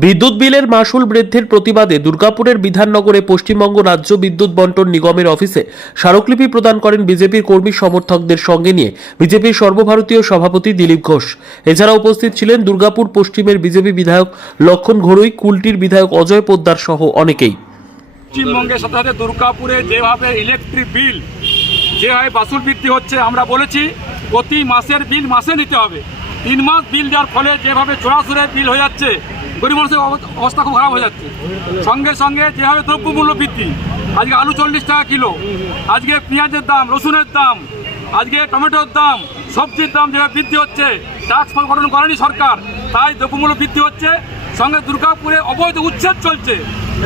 বিদ্যুৎ বিলের মাশুল বৃদ্ধির প্রতিবাদে দুর্গাপুরের বিধাননগরে পশ্চিমবঙ্গ রাজ্য বিদ্যুৎ বণ্টন নিগমের অফিসে স্মারকলিপি প্রদান করেন বিজেপির কর্মী সমর্থকদের সঙ্গে নিয়ে বিজেপির সর্বভারতীয় সভাপতি দিলীপ ঘোষ। এছাড়া উপস্থিত ছিলেন দুর্গাপুর পশ্চিমের বিজেপি বিধায়ক লক্ষণ ঘড়ুই, কুলটির বিধায়ক অজয় পোদ্দার সহ অনেকেই। পশ্চিমবঙ্গের সাথে সাথে দুর্গাপুরে যেভাবে ইলেকট্রিক বিল যেভাবে মাশুল বৃদ্ধি হচ্ছে, আমরা বলেছি প্রতি মাসের বিল মাসে নিতে হবে। 3 মাস বিল দেওয়ার ফলে যেভাবে জোড়াসুরে বিল হয়ে যাচ্ছে, গরিব মানুষের অবস্থা খুব খারাপ হয়ে যাচ্ছে। সঙ্গে সঙ্গে যেভাবে দ্রব্যমূল্য বৃদ্ধি, আজকে আলু 40 টাকা কিলো, আজকে পেঁয়াজের দাম, রসুনের দাম, আজকে টমেটোর দাম, সবজির দাম যেভাবে বৃদ্ধি হচ্ছে, ট্যাক্স গঠন করেনি সরকার, তাই দ্রব্যমূল্য বৃদ্ধি হচ্ছে। সঙ্গে দুর্গাপুরে অবৈধ উচ্ছেদ চলছে,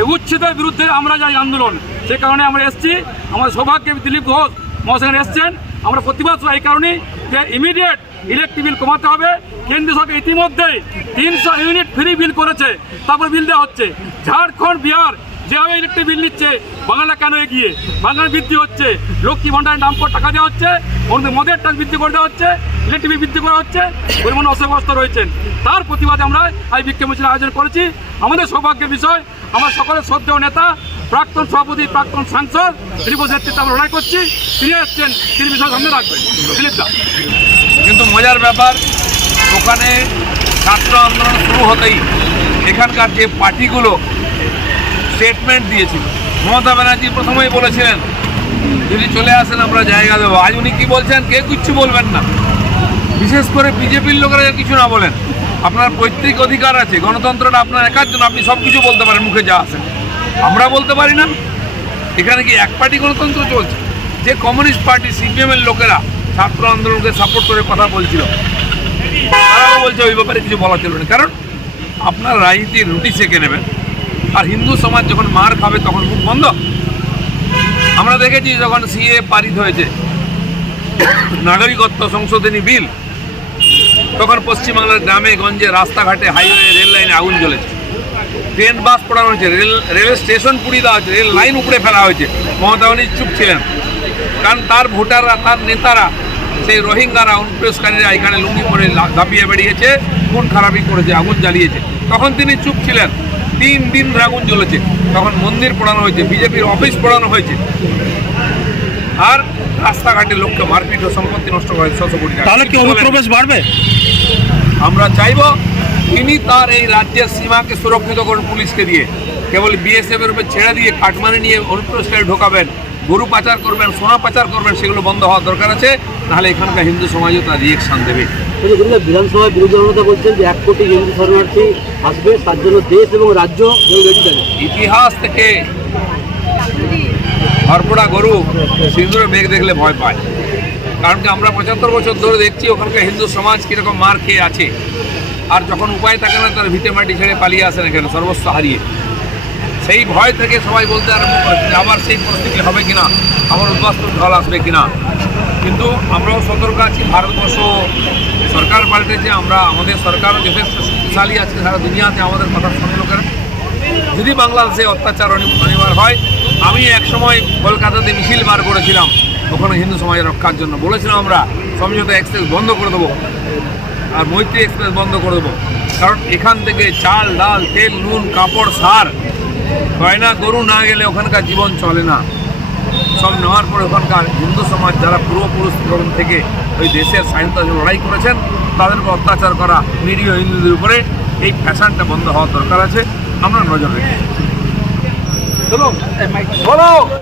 এই উচ্ছেদের বিরুদ্ধে আমরা যাই আন্দোলন। সে কারণে আমরা এসেছি, আমাদের সৌভাগ্য দিলীপ ঘোষ মহাশয় এসছেন। আমরা প্রতিবাদ এই কারণেই যে ইমিডিয়েট ইলেকট্রিক বিল কমাতে হবে। কেন্দ্রীয় সরকার ইতিমধ্যেই 300 ইউনিট ফ্রি বিল করেছে, তারপর বিল দেওয়া হচ্ছে। ঝাড়খণ্ড, বিহার যেভাবে ইলেকট্রিক বিল নিচ্ছে, বাংলা কেন এগিয়ে? বাংলার বৃদ্ধি হচ্ছে, লক্ষ্মী ভাণ্ডারের নাম করে টাকা দেওয়া হচ্ছে, মদের ট্যাক্স বৃদ্ধি করে দেওয়া হচ্ছে, ইলেকট্রিক বিল বৃদ্ধি করা হচ্ছে, গরিব মানুষ অসুস্থ রয়েছেন। তার প্রতিবাদে আমরা এই বিক্ষোভ মিছিল আয়োজন করেছি। আমাদের সৌভাগ্যের বিষয়, আমার সকলের শ্রদ্ধেয় নেতা, প্রাক্তন সভাপতি, প্রাক্তন সাংসদ দিলীপ ঘোষের নেতৃত্বে আমরা লড়াই করছি। তিনি এসছেন, তিনি বিষয় সামনে রাখবেন। দিলীপ দা। কিন্তু মজার ব্যাপার, ওখানে ছাত্র আন্দোলন শুরু হতেই এখানকার যে পার্টিগুলো স্টেটমেন্ট দিয়েছিল, মমতা ব্যানার্জি প্রথমেই বলেছিলেন যদি চলে আসেন আমরা জায়গা দেবো। আজ উনি কী বলছেন? কে কিচ্ছু বলবেন না। বিশেষ করে বিজেপির লোকেরা কিছু না বলেন। আপনার পৈতৃক অধিকার আছে, গণতন্ত্রটা আপনার একার জন্য, আপনি সব কিছু বলতে পারেন মুখে যা আসেন, আমরা বলতে পারি না। এখানে কি এক পার্টি গণতন্ত্র চলছে? যে কমিউনিস্ট পার্টি সিপিএমের লোকেরা ছাত্র আন্দোলনকে সাপোর্ট করে কথা বলছিল, তারাও বলছে ওই ব্যাপারে কিছু বলা চলবে না, কারণ আপনার রাজনীতির রুটি সেঁকে নেবেন। আর হিন্দু সমাজ যখন মার খাবে তখন মুখ বন্ধ। আমরা দেখেছি যখন সিএ পারিত হয়েছে, নাগরিকত্ব সংশোধনী বিল, তখন পশ্চিমবাংলার গ্রামে গঞ্জে, রাস্তাঘাটে, হাইওয়ে, রেল লাইনে আগুন জ্বলেছে, ট্রেন বাস পোড়ানো হয়েছে, রেল স্টেশন পুড়িয়ে দেওয়া হয়েছে, রেল লাইন উপড়ে ফেলা হয়েছে। মমতা ব্যানার্জি চুপ ছিলেন, কারণ তার ভোটাররা, তার নেতারা, সেই রোহিঙ্গারা, অনুপ্রবেশকারীরা এখানে লুঙ্গি পরে ঝাঁপিয়ে বেরিয়েছে, খুন খারাপি করেছে, আগুন জ্বালিয়েছে। তখন তিনি চুপ ছিলেন। 3 দিন আগুন জ্বলেছে, তখন মন্দির পোড়ানো হয়েছে, বিজেপির অফিস পোড়ানো হয়েছে, আর রাস্তাঘাটে লোককে মারপিট ও সম্পত্তি নষ্ট করে 600 কোটি টাকা। তাহলে কি অনুপ্রবেশ বাড়বে? আমরা চাইব তিনি তার এই রাজ্যের সীমাকে সুরক্ষিত করুন পুলিশকে দিয়ে, কেবল বিএসএফ এর উপর ছেড়ে দিয়ে কাটমানি নিয়ে অনুপ্রবেশকারী ঢোকাবেন, গরু পাচার করবেন, সোনা পাচার করবেন, সেগুলো বন্ধ হওয়ার দরকার আছে। নাহলে এখানকার হিন্দু সমাজও তার রিয়েকশন দেবে। বিধানসভায় বিরোধী দলনেতা বলছেন যে 1 কোটি হিন্দু শরণার্থী আসবে, তার জন্য দেশ এবং রাজ্য রেডি থাকে। ইতিহাস থেকে হরপোড়া গরু সিঁদুরে মেঘ দেখলে ভয় পায়, কারণ কি আমরা 75 বছর ধরে দেখছি ওখানকার হিন্দু সমাজ কীরকম মার খেয়ে আছে। আর যখন উপায় থাকে না, তার ভিটে মাটি ছেড়ে পালিয়ে আসেন এখানে সর্বস্ব হারিয়ে। সেই ভয় থেকে সবাই বলতে আরম্ভ করেছে আবার সেই পরিস্থিতি হবে কিনা, আবার উদ্বাস্তু ঢল আসবে কিনা। কিন্তু আমরাও সতর্ক আছি। ভারতবর্ষ সরকার পাল্টেছে, আমরা আমাদের সরকারও যথেষ্ট শক্তিশালী আছে, সারা দুনিয়াতে আমাদের কথা শোনে লোকেরা। যদি বাংলাদেশে অত্যাচার অনিবার হয়, আমি একসময় কলকাতাতে মিছিল বার করেছিলাম ওখানে হিন্দু সমাজের রক্ষার জন্য। বলেছিলাম আমরা সমঝোতা এক্সপ্রেস বন্ধ করে দেবো, আর মৈত্রী এক্সপ্রেস বন্ধ করে দেবো, কারণ এখান থেকে চাল, ডাল, তেল, নুন, কাপড়, সার, গয়না, গরু না গেলে ওখানকার জীবন চলে না। সব নেওয়ার পরে ওখানকার হিন্দু সমাজ যারা পূর্বপুরুষ থেকে ওই দেশের স্বাধীনতার জন্য লড়াই করেছেন, তাদের উপর অত্যাচার করা নিরীহ হিন্দুদের উপরে, এই ফ্যাশনটা বন্ধ হওয়ার দরকার আছে। আমরা নজর রেখেছি।